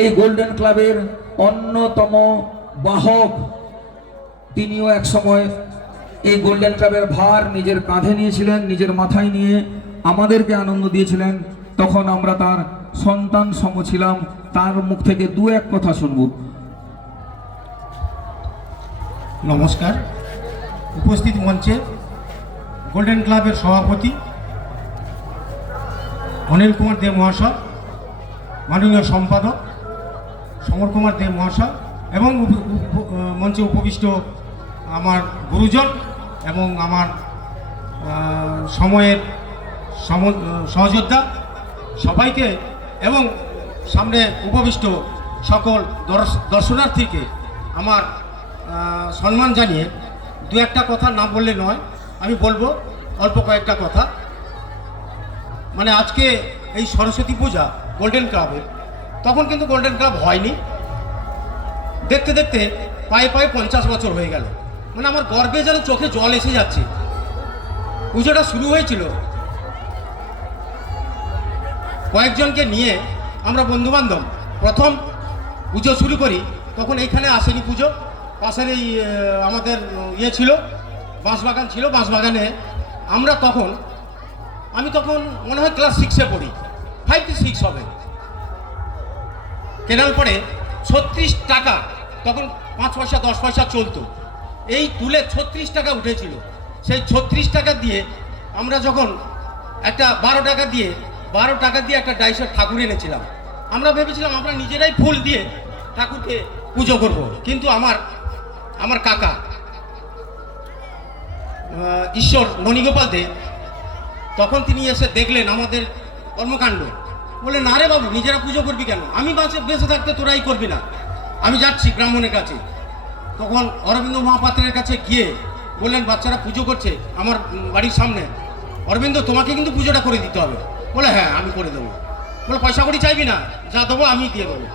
এই গোল্ডেন ক্লাবের অন্যতম বাহক তিনিও এক সময় এই গোল্ডেন ক্লাবের ভার নিজের কাঁধে নিয়েছিলেন, নিজের মাথায় নিয়ে আমাদেরকে আনন্দ দিয়েছিলেন। তখন আমরা তার সন্তান সম ছিলাম। তার মুখ থেকে দু এক কথা শুনব। নমস্কার। উপস্থিত মঞ্চে গোল্ডেন ক্লাবের সভাপতি অনিল কুমার দে মহাশয়, মাননীয় সম্পাদক সমর কুমার দে মহাশয় এবং মঞ্চে উপবিষ্ট আমার গুরুজন এবং আমার সময়ের সহযোদ্ধা সবাইকে এবং সামনে উপবিষ্ট সকল দর্শনার্থীকে আমার সম্মান জানিয়ে দু একটা কথা না বললে নয়, আমি বলবো অল্প কয়েকটা কথা। মানে আজকে এই সরস্বতী পূজা গোল্ডেন ক্লাবের, তখন কিন্তু গোল্ডেন ক্লাব হয়নি। দেখতে দেখতে পায়ে পায়ে 50 বছর হয়ে গেল। মানে আমার গর্বে যেন চোখে জল এসে যাচ্ছে। পুজোটা শুরু হয়েছিল কয়েকজনকে নিয়ে, আমরা বন্ধুবান্ধব প্রথম পুজো শুরু করি। তখন এইখানে আসেনি পুজো, পাশের এই আমাদের ছিল বাঁশবাগান ছিল, বাঁশবাগানে আমরা আমি তখন মনে হয় ক্লাস 6-এ পড়ি, 5 to 6 হবে। কেনার পরে 36 টাকা, তখন 5 পয়সা 10 পয়সা চলতো, এই তুলে 36 টাকা উঠেছিল। সেই 36 টাকা দিয়ে আমরা যখন একটা 12 টাকা দিয়ে একটা ডাইসের ঠাকুর এনেছিলাম। আমরা ভেবেছিলাম আমরা নিজেরাই ফুল দিয়ে ঠাকুরকে পুজো করব। কিন্তু আমার কাকা ঈশ্বর ননীগোপাল দে, তখন তিনি এসে দেখলেন আমাদের কর্মকাণ্ড, বলে না রে বাবু, নিজেরা পুজো করবি কেন? আমি বেঁচে থাকতে তোরাই করবি না, আমি যাচ্ছি ব্রাহ্মণের কাছে। তখন অরবিন্দ মহাপাত্রের কাছে গিয়ে বললেন, বাচ্চারা পুজো করছে আমার বাড়ির সামনে, অরবিন্দ তোমাকে কিন্তু পুজোটা করে দিতে হবে। বলে হ্যাঁ আমি করে দেবো। বলে পয়সা কড়ি চাইবি না, যা দেবো আমি দিয়ে দেবো।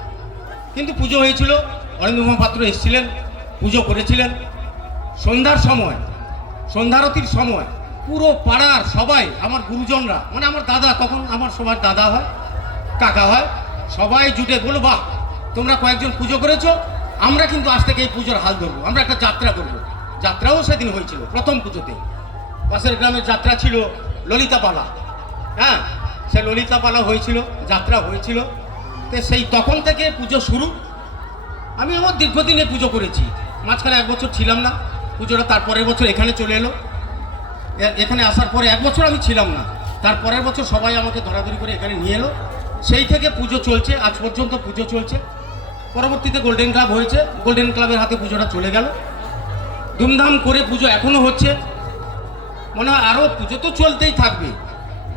কিন্তু পুজো হয়েছিল, অরবিন্দ মহাপাত্র এসেছিলেন, পুজো করেছিলেন। সন্ধ্যারতির সময় পুরো পাড়ার সবাই, আমার গুরুজনরা, মানে আমার দাদা, তখন আমার সবার দাদা হয়, কাকা হয়, সবাই জুটে বলো, বাহ তোমরা কয়েকজন পুজো করেছো, আমরা কিন্তু আজ থেকে এই পুজোর হাল ধরবো, আমরা একটা যাত্রা করবো। যাত্রাও সেদিন হয়েছিল প্রথম পুজোতে। পাশের গ্রামের যাত্রা ছিল ললিতাপালা, হ্যাঁ সে ললিতাপালা হয়েছিল, যাত্রা হয়েছিল। তো সেই তখন থেকে পুজো শুরু। আমি আমার দীর্ঘদিনে পুজো করেছি, মাঝখানে 1 বছর ছিলাম না পুজোটা, তারপরের বছর এখানে চলে এলো। এখানে আসার পরে 1 বছর আমি ছিলাম না, তারপরের বছর সবাই আমাকে ধরাধরি করে এখানে নিয়ে এলো। সেই থেকে পুজো চলছে, আজ পর্যন্ত পুজো চলছে। পরবর্তীতে গোল্ডেন ক্লাব হয়েছে, গোল্ডেন ক্লাবের হাতে পুজোটা চলে গেল। ধুমধাম করে পুজো এখনো হচ্ছে, মনে হয় আরও পুজো তো চলতেই থাকবে।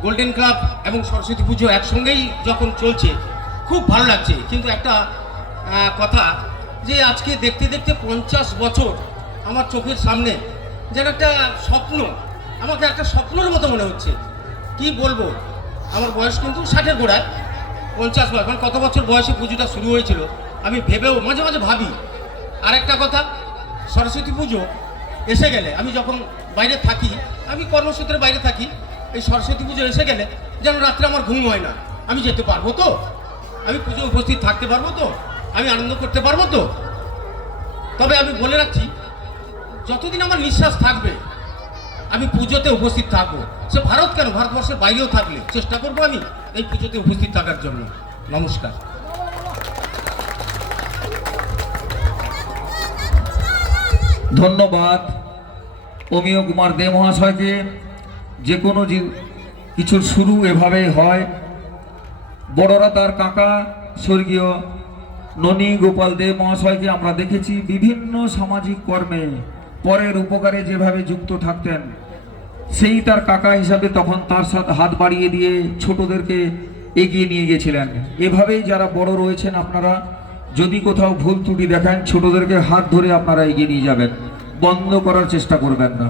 গোল্ডেন ক্লাব এবং সরস্বতী পুজো একসঙ্গেই যখন চলছে খুব ভালো লাগছে। কিন্তু একটা কথা, যে আজকে দেখতে দেখতে 50 বছর আমার চোখের সামনে যেন একটা স্বপ্ন, আমাকে একটা স্বপ্নের মতো মনে হচ্ছে। কি বলবো, আমার বয়স কিন্তু 60-এর গোড়ায়, 50 বয়স, মানে কত বছর বয়সে পুজোটা শুরু হয়েছিল আমি ভেবেও মাঝে মাঝে ভাবি। আর একটা কথা, সরস্বতী পুজো এসে গেলে, আমি যখন বাইরে থাকি, আমি কর্মসূত্রে বাইরে থাকি, এই সরস্বতী পুজো এসে গেলে যেন রাত্রে আমার ঘুম হয় না। আমি যেতে পারবো তো, আমি পুজো উপস্থিত থাকতে পারবো তো, আমি আনন্দ করতে পারবো তো। তবে আমি বলে রাখছি, যতদিন আমার নিঃশ্বাস থাকবে আমি পুজোতে উপস্থিত থাকবো। সে ভারত কেন, ভারতবর্ষের বাইরেও থাকলে চেষ্টা করবো আমি এই পুজোতে উপস্থিত থাকার জন্য। নমস্কার। ধন্যবাদ অমিয় কুমার দে মহাশয়কে। যে কোনো কিছুর শুরু এভাবেই হয়। বড়রা তার কাকা স্বর্গীয় ননী গোপাল দে মহাশয়কে আমরা দেখেছি বিভিন্ন সামাজিক কর্মে পরের উপকারে যেভাবে যুক্ত থাকতেন, সেই তার কাকা হিসাবে তখন তার সাথে হাত বাড়িয়ে দিয়ে ছোটদেরকে এগিয়ে নিয়ে গেছিলেন। এভাবেই যারা বড় রয়েছেন, আপনারা যদি কোথাও ভুল ত্রুটি দেখেন, ছোটদেরকে হাত ধরে আপনারা এগিয়ে নিয়ে যাবেন, বন্ধ করার চেষ্টা করবেন না,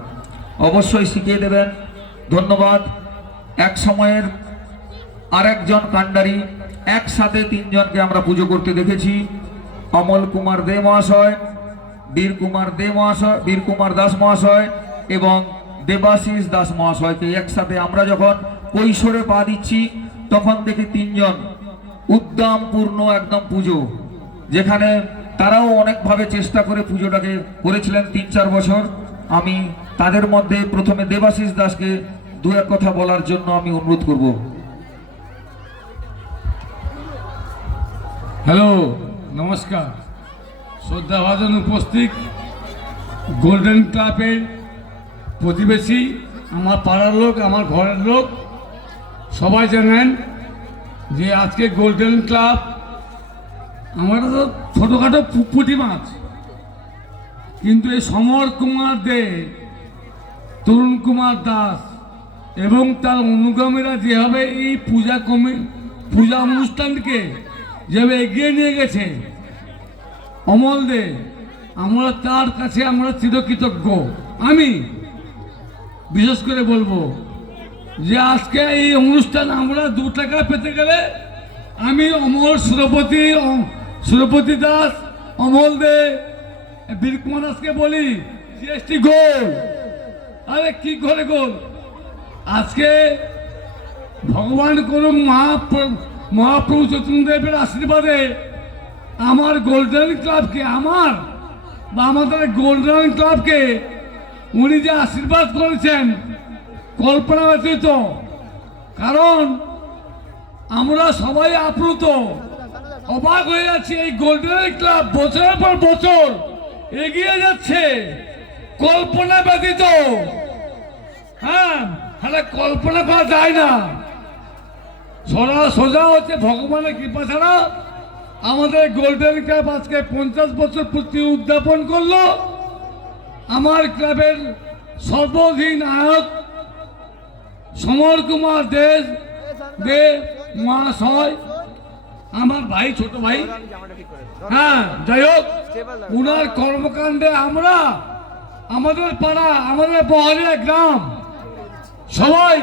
অবশ্যই শিখিয়ে দেবেন। ধন্যবাদ। এক সময়ের আরেকজন কাণ্ডারি, একসাথে 3 জনকে আমরা পুজো করতে দেখেছি। অমল কুমার দে মহাশয়, বীর কুমার দাস মহাশয় এবং দেবাশিস দাস মহাশয়কে একসাথে আমরা যখন কৈশোরে পা দিচ্ছি, তখন দেখি 3 জন উদ্যমপূর্ণ একদম পুজো, যেখানে তারাও অনেকভাবে চেষ্টা করে পুজোটাকে করেছিলেন 3-4 বছর। আমি তাদের মধ্যে প্রথমে দেবাশিস দাসকে দু এক কথা বলার জন্য আমি অনুরোধ করব। হ্যালো, নমস্কার। শ্রদ্ধাভাজন উপস্থিত, গোল্ডেন ক্লাবের প্রতিবেশী, আমার পাড়ার লোক, আমার ঘরের লোক সবাই জানেন যে আজকে গোল্ডেন ক্লাব আমরা তো ছোটোখাটো পুঁটি মাছ, কিন্তু এই সমর কুমার দে, তরুণ কুমার দাস এবং তার অনুগামীরা যেভাবে এই পূজা অনুষ্ঠানকে যেভাবে এগিয়ে নিয়ে গেছে, অমল দে, আমরা তার কাছে আমরা চিরকৃতজ্ঞ। আমি বিশেষ করে বলবো যে আজকে এই অনুষ্ঠান আমরা 2 টাকা পেতে গেলে আমি অমল সুরপতি দাস, অমল দে, বীর কুমার দাসকে বলি জিএসটি গোল। আরে কি করে গোল? আজকে ভগবান করুন মহাপ্রভু চৈতন্যদেবের আশীর্বাদে আমার গোল্ডেন ক্লাবকে, আমাদের গোল্ডেন ক্লাবকে উনি যে আশীর্বাদ করেছেন কল্পনা ব্যতীত। কারণ আমরা সবাই আপ্লুত, অবাক হয়ে যাচ্ছি, এই গোল্ডেন ক্লাব বছরের পর বছর এগিয়ে যাচ্ছে কল্পনা ব্যতীত। হ্যাঁ, কল্পনা করা যায় না। সোজা হচ্ছে ভগবানের কৃপা ছাড়া আমাদের গোল্ডেন ক্লাব আজকে 50 বছর পূর্তি উদযাপন করলো। আমার ক্লাবের সর্বাধিনায়ক সমর কুমার দে মহাশয়, আমার ভাই, ছোট ভাই। হ্যাঁ, যাই হোক, উনার কর্মকাণ্ডে আমরা, আমাদের পাড়া, আমাদের বহরিয়া গ্রাম সবাই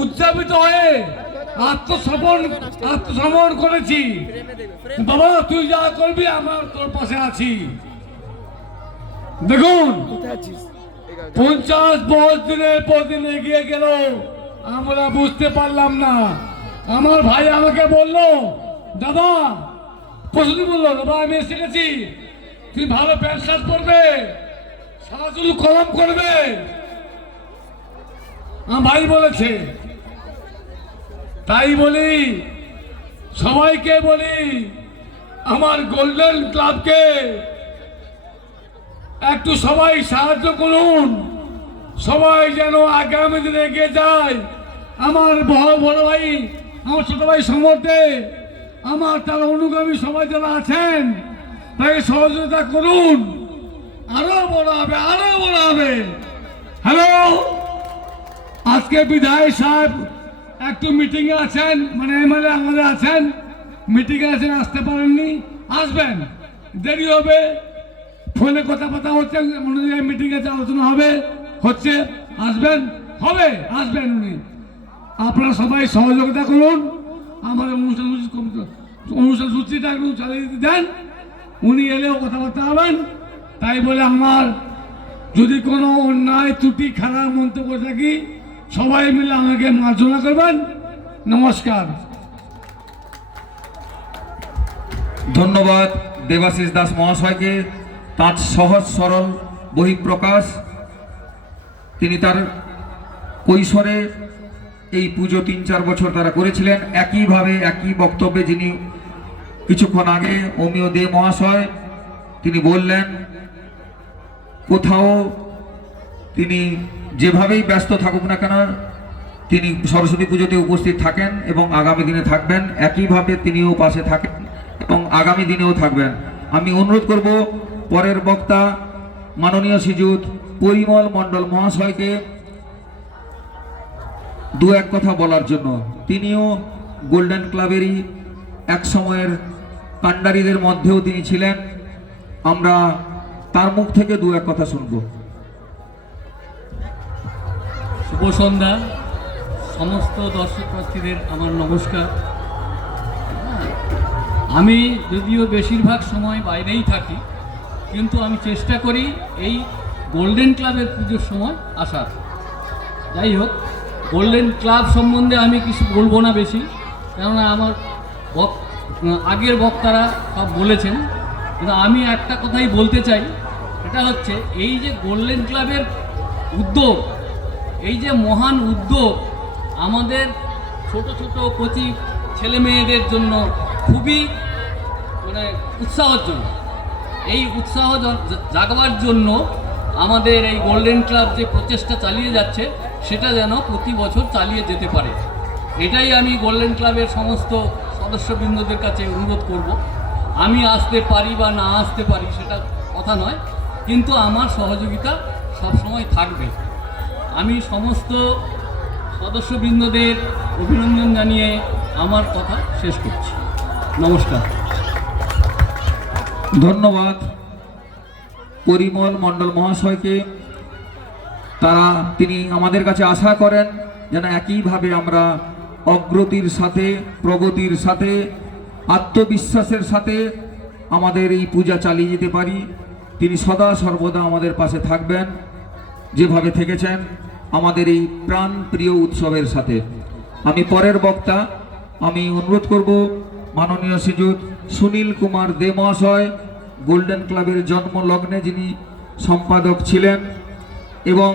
উদযাপিত হয়ে আত্মসমর্পণ করেছি। বাবা, তুই যা করবি আমার তোর পাশে আছি। দেখুন, 50 বছর দিনের পর দিন এগিয়ে গেল, আমরা বুঝতে পারলাম না। আমার ভাই আমাকে বললো, দাদা, প্রশ্ন বললো, দাদা আমি এসে গেছি, তুই ভালো প্যান্ট শার্ট পরবে, সারা চুল কলম করবে। আমার ভাই বলেছে, তাই বলি সবাইকে বলি, আমার গোল্ডেন ক্লাবকে একটু সবাই সাহায্য করুন, সবাই যেন আগামী দিনে এগিয়ে যায়। আমার বড় ভাই, আমার ছোট ভাই সমর্থে, আমার তার অনুগামী সবাই যারা আছেন তাকে সহযোগিতা করুন, আরো বড় হবে, আরো বড় হবে। হ্যালো, আজকে বিধায়ক সাহেব একটু মিটিংয়ে আছেন, মানে এমএলএ আমাদের আছেন, মিটিংয়ে আছেন, আসতে পারেননি, আসবেন, দেরি হবে, ফোনে কথাবার্তা হচ্ছে, অনুযায়ী মিটিংয়ে আলোচনা হচ্ছে, আসবেন, আসবেন উনি। আপনারা সবাই সহযোগিতা করুন, আমাদের অনুষ্ঠান সূচিটা একটু চালিয়ে দিতে দেন, উনি এলেও কথাবার্তা হবেন। তাই বলে আমার যদি কোনো অন্যায় ত্রুটি খারাপ মন্তব্য থাকি, সবাই মিলে আমাকে মার্জনা করবেন। নমস্কার। ধন্যবাদ দেবাশিস দাস মহাশয়কে, তার সহজ সরল বহিঃপ্রকাশ। তিনি তার কৈশোরে এই পুজো 3-4 বছর তারা করেছিলেন একইভাবে, একই বক্তব্যে। যিনি কিছুক্ষণ আগে অমিয় দে মহাশয়, তিনি বললেন কোথাও তিনি যেভাবেই ব্যস্ত থাকুক না কেন, তিনি সরস্বতী পুজোতে উপস্থিত থাকেন এবং আগামী দিনে থাকবেন, একইভাবে তিনিও পাশে থাকেন এবং আগামী দিনেও থাকবেন। আমি অনুরোধ করব পরের বক্তা মাননীয় শ্রীযুত পরিমল মণ্ডল মহাশয়কে দু এক কথা বলার জন্য। তিনিও গোল্ডেন ক্লাবেরই এক সময়ের কাণ্ডারীদের মধ্যেও তিনি ছিলেন। আমরা তার মুখ থেকে দু এক কথা শুনব। শুভ সন্ধ্যা, সমস্ত দর্শক প্রার্থীদের আমার নমস্কার। আমি যদিও বেশিরভাগ সময় বাইরেই থাকি, কিন্তু আমি চেষ্টা করি এই গোল্ডেন ক্লাবের পুজোর সময় আসার। যাই হোক, গোল্ডেন ক্লাব সম্বন্ধে আমি কিছু বলবো না বেশি, কেননা আমার আগের বক্তারা সব বলেছেন, কিন্তু আমি একটা কথাই বলতে চাই, এটা হচ্ছে এই যে গোল্ডেন ক্লাবের উদ্যোগ, এই যে মহান উদ্যোগ আমাদের ছোট ছোট কচি ছেলে মেয়েদের জন্য খুবই মানে উৎসাহজনক। এই উৎসাহ জাগবার জন্য আমাদের এই গোল্ডেন ক্লাব যে প্রচেষ্টা চালিয়ে যাচ্ছে সেটা যেন প্রতি বছর চালিয়ে যেতে পারে, এটাই আমি গোল্ডেন ক্লাবের সমস্ত সদস্যবৃন্দদের কাছে অনুরোধ করব। আমি আসতে পারি বা না আসতে পারি সেটা কথা নয়, কিন্তু আমার সহযোগিতা সবসময় থাকবে। আমি সমস্ত সদস্যবৃন্দদের অভিনন্দন জানিয়ে আমার কথা শেষ করছি। নমস্কার। ধন্যবাদ পরিমল মণ্ডল মহাশয়কে। তিনি আমাদের কাছে আশা করেন যেন একইভাবে আমরা অগ্রতির সাথে, প্রগতির সাথে, আত্মবিশ্বাসের সাথে আমাদের এই পূজা চালিয়ে যেতে পারি। তিনি সদা সর্বদা আমাদের পাশে থাকবেন, যেভাবে থেকেছেন আমাদের এই প্রাণ প্রিয় উৎসবের সাথে। আমি পরের বক্তা আমি অনুরোধ করব মাননীয় শ্রীযুত সুনীল কুমার দে মহাশয়, গোল্ডেন ক্লাবের জন্মলগ্নে যিনি সম্পাদক ছিলেন, এবং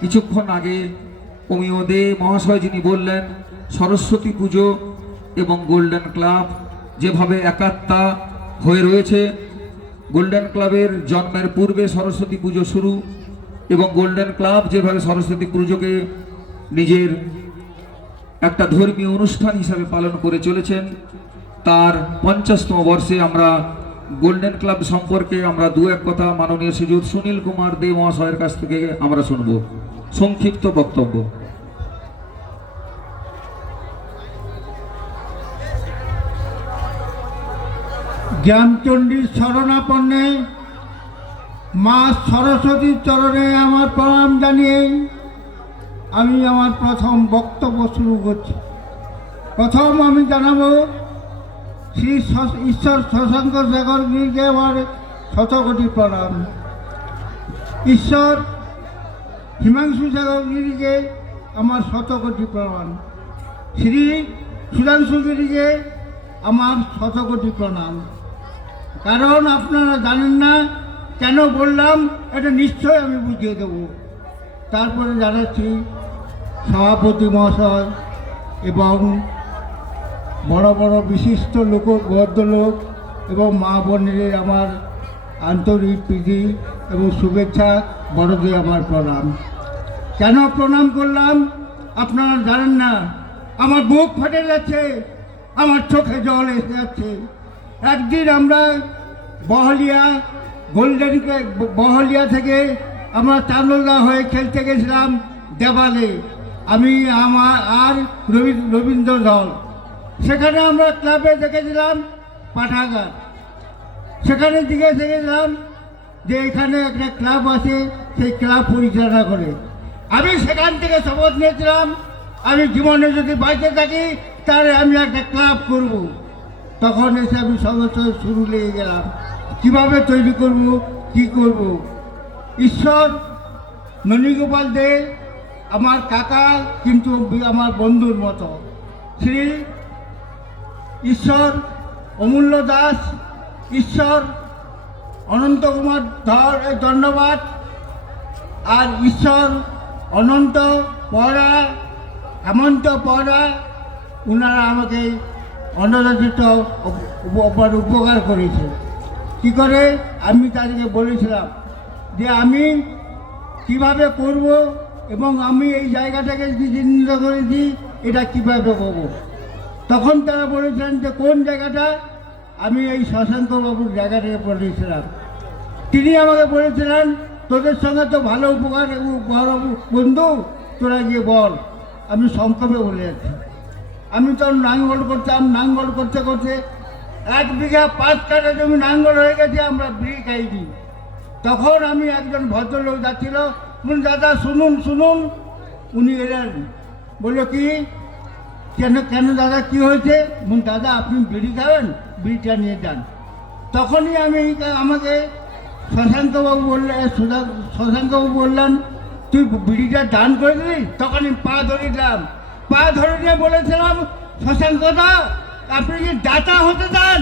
কিছুক্ষণ আগে অমিয় দে মহাশয় যিনি বললেন সরস্বতী পুজো এবং গোল্ডেন ক্লাব যেভাবে একাত্মা হয়ে রয়েছে। গোল্ডেন ক্লাবের জন্মের পূর্বে সরস্বতী পুজো শুরু, এবং গোল্ডেন ক্লাব যেভাবে সরস্বতী পুজোকে নিজের একটা ধর্মীয় অনুষ্ঠান হিসাবে পালন করে চলেছেন, তার 50তম বর্ষে আমরা গোল্ডেন ক্লাব সম্পর্কে আমরা দু এক কথা মাননীয় শ্রীযুত সুনীল কুমার দে মহাশয়ের কাছ থেকে আমরা শুনব সংক্ষিপ্ত বক্তব্য। জ্ঞানচণ্ডীর শরণাপন্নে মা সরস্বতীর চরণে আমার প্রণাম জানিয়ে আমি আমার প্রথম বক্তব্য শুরু করছি। প্রথম আমি জানাবো শ্রী ঈশ্বর শশাঙ্ক শেখরগিরিকে আমার শতকোটি প্রণাম। ঈশ্বর হিমাংশু শেখরগিরিকে আমার শতকোটি প্রণাম। শ্রী সুধাংশুগিরিকে আমার শতকোটি প্রণাম। কারণ আপনারা জানেন না কেন বললাম, এটা নিশ্চয় আমি বুঝিয়ে দেব। তারপরে জানাচ্ছি সভাপতি মহাশয় এবং বড় বড় বিশিষ্ট ভদ্রলোক এবং মা বোনেদের আমার আন্তরিক প্রীতি এবং শুভেচ্ছা, বড়দের আমার প্রণাম। কেন প্রণাম করলাম আপনারা জানেন না, আমার বুক ফেটে যাচ্ছে, আমার চোখে জল এসে যাচ্ছে। একদিন আমরা বহলিয়া থেকে আমরা চান্দোলদা হয়ে খেলতে গেছিলাম দেওয়ালে, আমি আমার আর রবীন্দ্র দল। সেখানে আমরা ক্লাবে দেখেছিলাম পাঠাগার, সেখানে দেখেছিলাম যে এখানে একটা ক্লাব আছে, সেই ক্লাব পরিচালনা করে। আমি সেখান থেকে শপথ নিয়েছিলাম আমি জীবনে যদি বাইরে থাকি তাহলে আমি একটা ক্লাব করব। তখন এসে আমি সদস্য শুরু লেগে গেলাম, কীভাবে তৈরি করব, কি করব। ঈশ্বর ননীগোপাল দে আমার কাকা, কিন্তু আমার বন্ধুর মতো। শ্রী ঈশ্বর অমূল্য দাস, ঈশ্বর অনন্ত কুমার ধর, ধন্যবাদ। আর ঈশ্বর অনন্ত পড়া, হেমন্ত পড়া, ওনারা আমাকে অনরাজিত উপকার করেছে। কি করে আমি তাদেরকে বলেছিলাম যে আমি কিভাবে করব এবং আমি এই জায়গাটাকে চিহ্নিত করেছি এটা কিভাবে করব। তখন তারা বলেছিলেন যে কোন জায়গাটা, আমি এই শশাঙ্কবাবুর জায়গাটাকে বলেছিলাম। তিনি আমাকে বলেছিলেন তোদের সঙ্গে তো ভালো উপকার বড় বন্ধু, তোরা গিয়ে বল। আমি সংক্ষেপে বলে যাচ্ছি। আমি তো নাঙ্গল করতাম, নাঙ্গল করতে করতে 1 বিঘা 5 কাঠা জমি নাঙ্গল হয়ে গেছে, আমরা বিড়ি খাইনি। তখন আমি একজন ভদ্রলোক যাচ্ছিল, বলুন দাদা শুনুন শুনুন। উনি এলেন, বললো কি কেন দাদা কি হয়েছে? বলুন দাদা আপনি বিড়ি খাবেন, বিড়িটা নিয়ে যান। তখনই আমাকে শশাঙ্কবাবু বললেন তুই বিড়িটা দান করে দিলি। তখনই পা ধরে দিলাম, পা ধরে দিয়ে বলেছিলাম শশাঙ্কদা আপনি কি দাতা হতে চান?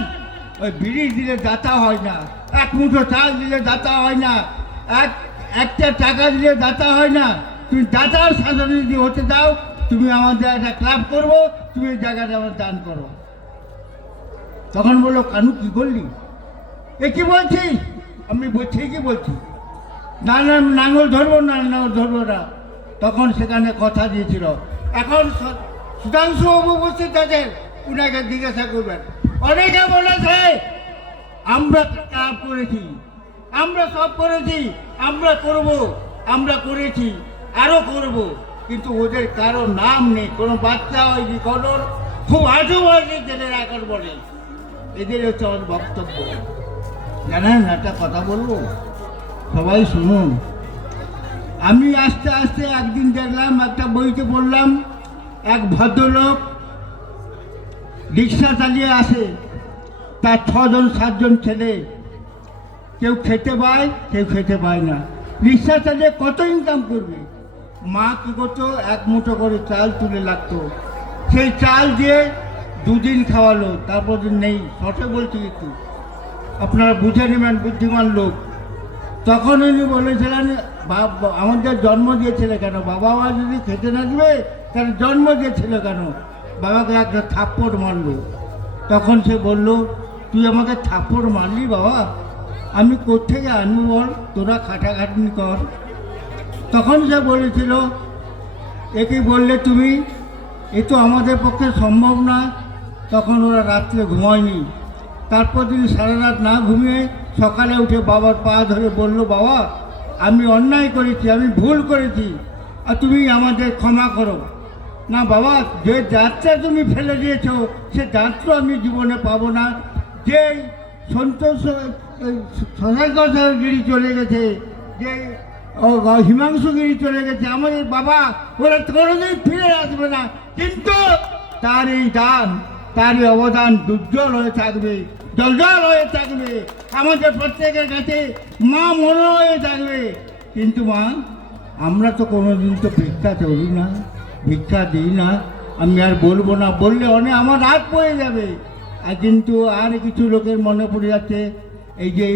ওই বিড়ি দিলে দাতা হয় না, এক মুঠো চাল দিলে দাতা হয় না, একটা টাকা দিলে দাতা হয় না। তুমি দাতার শাসনে যদি হতে দাও, তুমি আমাদের একটা ক্লাব করবো, তুমি এই জায়গাটা আমার দান করো। তখন বললো, কানু কি করলি? এ কি বলছিস? আমি বলছি কি বলছি, না না নাঙল ধরবো না, নাঙল ধরবো না। তখন সেখানে কথা দিয়েছিল। এখন সুধাংশু বাবু উপস্থিত আছেন, উনাকে জিজ্ঞাসা করবেন। অনেকে বলেছে আমরা কাজ করেছি, আমরা সব করেছি, আমরা করব, আমরা করেছি, আরও করব, কিন্তু ওদের কারো নাম নেই, কোনো বাচ্চা হয়নি, কোনো খুব আজও হয়নি ছেলেরা এখন বলে। এদের হচ্ছে আমার বক্তব্য। জানেন একটা কথা বলবো, সবাই শুনুন। আমি আস্তে আস্তে একদিন দেখলাম, একটা বইতে পড়লাম, এক ভদ্রলোক রিক্সা চালিয়ে আসে, তার 6-7 ছেলে, কেউ খেতে পায়, কেউ খেতে পায় না। রিক্সা চালিয়ে কত ইনকাম করবে? মা কী করতো, এক মুঠো করে চাল তুলে লাগতো, সেই চাল দিয়ে 2 দিন খাওয়ালো, তারপর দিন নেই। সঠিক বলছি একটু, আপনারা বুঝে নেবেন, বুদ্ধিমান লোক। তখন উনি বলেছিলেন, আমাদের জন্ম দিয়েছিল কেন? বাবা মা যদি খেতে না দিবে তাহলে জন্ম দিয়েছিল কেন? বাবাকে একটা থাপ্পড় মারলো। তখন সে বলল, তুই আমাকে থাপ্পড় মারলি বাবা, আমি কোত্থেকে আনবো বল, তোরা খাটাখাটনি কর। তখন সে বলেছিল, একে বললে তুমি, এ তো আমাদের পক্ষে সম্ভব না। তখন ওরা রাত্রে ঘুমায়নি। তারপর তিনি সারা রাত না ঘুমিয়ে সকালে উঠে বাবার পা ধরে বলল, বাবা আমি অন্যায় করেছি, আমি ভুল করেছি, আর তুমি আমাদের ক্ষমা করো। না বাবা, যে যাত্রা তুমি ফেলে দিয়েছ সে যাত্রা আমি জীবনে পাবো না। যে সন্তোষগিরি চলে গেছে, যে হিমাংশুগিরি চলে গেছে, আমাদের বাবা ওরা কোনোদিন ফিরে আসবে না, কিন্তু তার এই দান, তার এই অবদান উজ্জ্বল হয়ে থাকবে, জলজল হয়ে থাকবে আমাদের প্রত্যেকের কাছে, মা মনে হয়ে থাকবে। কিন্তু মা, আমরা তো কোনোদিন তো ভিক্ষা চলি না, ভিক্ষা দিই না। আমি আর বলবো না, বললে অনেক আমার রাত পড়ে যাবে। আর কিন্তু আর কিছু লোকের মনে পড়ে যাচ্ছে, এই যে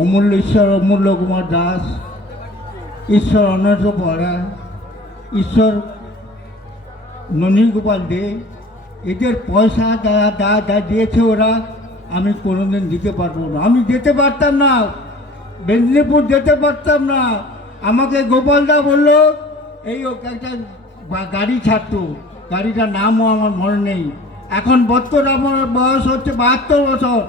অমূল্য কুমার দাস, ঈশ্বর অনন্ত পড়া, ঈশ্বর ননী গোপাল দে, এদের পয়সা যা দিয়েছে ওরা, আমি কোনোদিন দিতে পারবো না। আমি যেতে পারতাম না, মেদিনীপুর যেতে পারতাম না। আমাকে গোপালদা বললো, এই একটা গাড়ি ছাড়তো, গাড়িটার নামও আমার মনে নেই। এখন আমার বয়স হচ্ছে 72 বছর,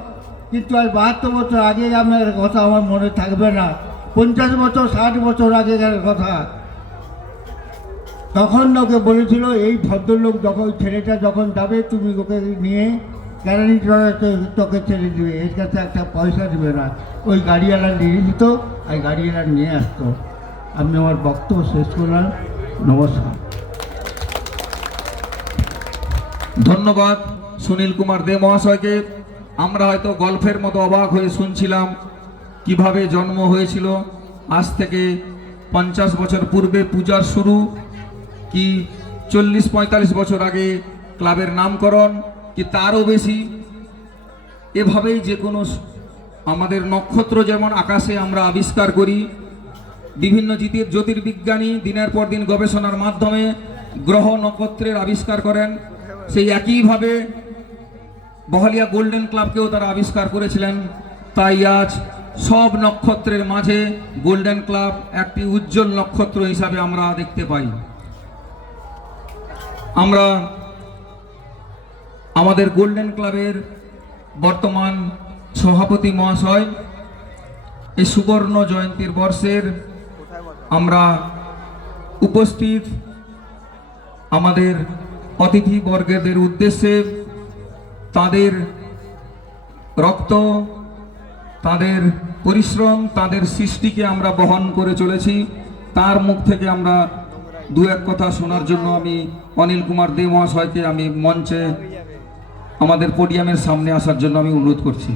কিন্তু আর 72 বছর আগে আমার কথা আমার মনে থাকবে না। 50 বছর 60 বছর আগেকার কথা। তখন ওকে বলেছিল, এই ভদ্রলোক যখন ছেলেটা যখন যাবে, তুমি ওকে নিয়ে গ্যারান্টি তোকে ছেড়ে দেবে, এর কাছে একটা পয়সা দেবে না। ওই গাড়িওয়ালা নিয়ে দিত, আর গাড়িওয়ালা নিয়ে আসতো। আমি আমার বক্তব্য শেষ করলাম। নমস্কার। ধন্যবাদ সুনীল কুমার দে মহাশয়কে। আমরা হয়তো গল্পের মতো অবাক হয়ে শুনছিলাম কিভাবে জন্ম হয়েছিল। আজ থেকে 50 বছর পূর্বে পূজার শুরু, কি 40-45 বছর আগে ক্লাবের নামকরণ, কি তারও বেশি। এভাবেই যে কোনো আমাদের নক্ষত্র যেমন আকাশে আমরা আবিষ্কার করি, বিভিন্ন জ্যোতির্বিজ্ঞানী দিনের পর দিন গবেষণার মাধ্যমে গ্রহ নক্ষত্রের আবিষ্কার করেন, সেই একইভাবে বহলিয়া গোল্ডেন ক্লাবকেও তারা আবিষ্কার করেছিলেন। তাই আজ সব নক্ষত্রের মাঝে গোল্ডেন ক্লাব একটি উজ্জ্বল নক্ষত্র হিসাবে আমরা দেখতে পাই। আমরা আমাদের গোল্ডেন ক্লাবের বর্তমান সভাপতি মহাশয়, এই সুবর্ণ জয়ন্তীর বর্ষের আমরা উপস্থিত আমাদের অতিথি বর্গদের উদ্দেশ্যে তাদের রক্ত, তাদের পরিশ্রম, তাদের সৃষ্টিকে আমরা বহন করে চলেছি, তার মুখ থেকে আমরা 2-1 কথা শোনার জন্য আমি অনিল কুমার দে মহাশয়কে আমি মঞ্চে আমাদের পোডিয়ামের সামনে আসার জন্য আমি অনুরোধ করছি।